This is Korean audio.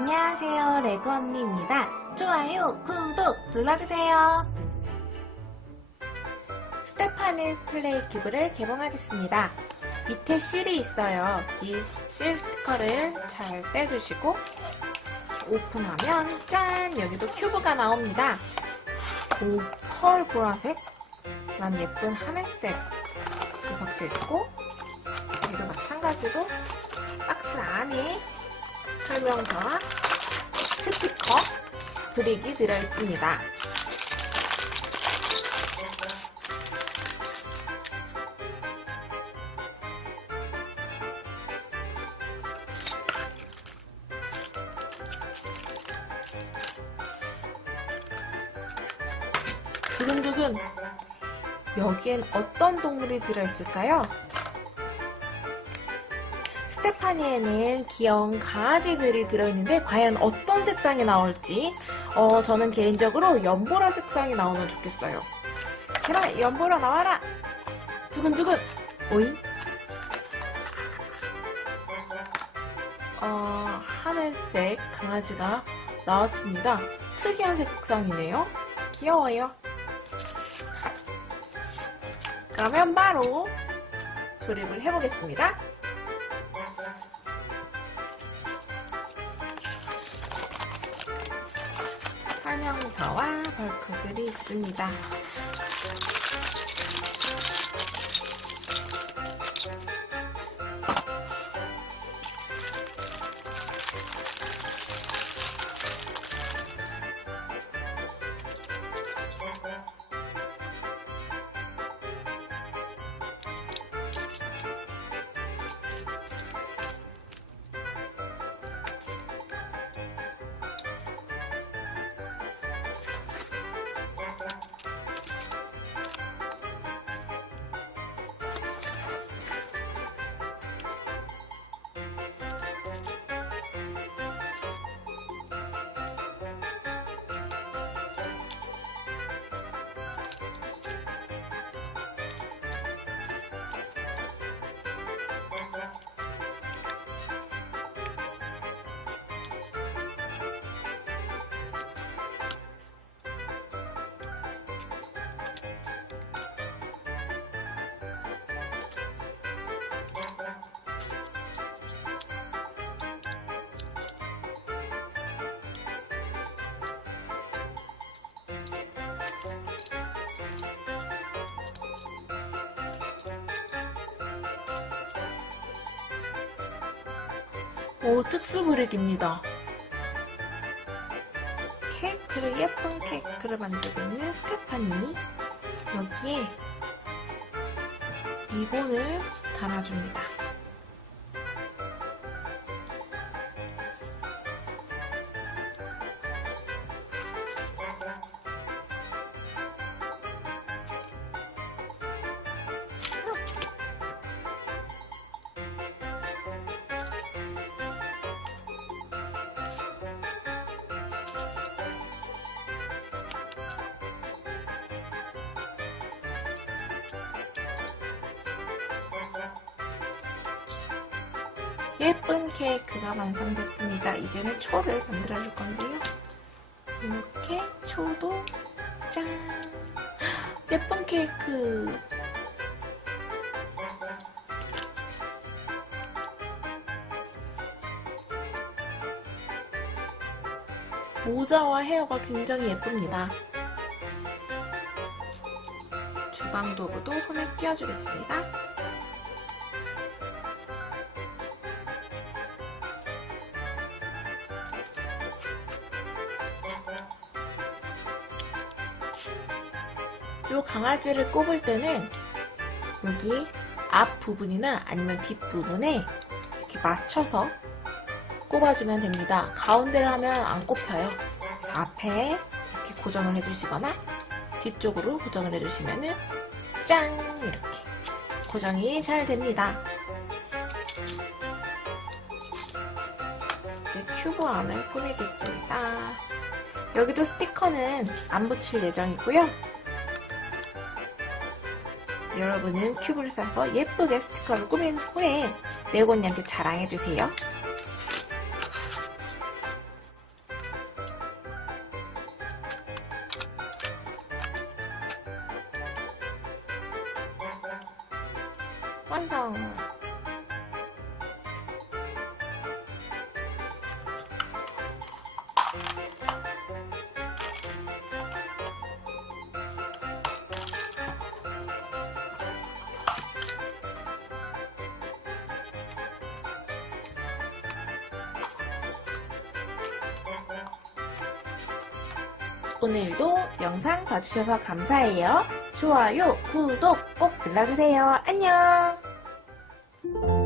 안녕하세요, 레고 언니입니다. 좋아요, 구독 눌러주세요. 스테파니 플레이 큐브를 개봉하겠습니다. 밑에 실이 있어요. 이 실 스티커를 잘 떼주시고 오픈하면 짠! 여기도 큐브가 나옵니다. 오, 펄 보라색, 난 예쁜 하늘색 구석도 있고 여기도 마찬가지로 박스 안에 설명서와 스티커, 브릭이 들어있습니다. 두근두근 여기엔 어떤 동물이 들어있을까요? 스테파니에는 귀여운 강아지들이 들어있는데 과연 어떤 색상이 나올지 어, 저는 개인적으로 연보라 색상이 나오면 좋겠어요. 제발 연보라 나와라! 두근두근! 오잉? 어, 하늘색 강아지가 나왔습니다. 특이한 색상이네요. 귀여워요. 그러면 바로 조립을 해보겠습니다. 설명서와 벌크들이 있습니다. うん。 오, 특수 브릭입니다. 케이크를, 예쁜 케이크를 만들고 있는 스테파니. 여기에 리본을 달아줍니다. 예쁜 케이크가 완성됐습니다. 이제는 초를 만들어줄 건데요. 이렇게 초도 짠! 예쁜 케이크! 모자와 헤어가 굉장히 예쁩니다. 주방 도구도 손에 띄워주겠습니다. 요 강아지를 꼽을 때는 여기 앞 부분이나 아니면 뒷 부분에 이렇게 맞춰서 꼽아주면 됩니다. 가운데를 하면 안 꼽혀요. 앞에 이렇게 고정을 해주시거나 뒤쪽으로 고정을 해주시면은 짠! 이렇게 고정이 잘 됩니다. 이렇게 큐브 안을 꾸미겠습니다. 여기도 스티커는 안 붙일 예정이고요. 여러분은 큐브를 싸서 예쁘게 스티커를 꾸민 후에 네고니한테 자랑해주세요. 완성! 오늘도 영상 봐주셔서 감사해요. 좋아요, 구독 꼭 눌러주세요. 안녕!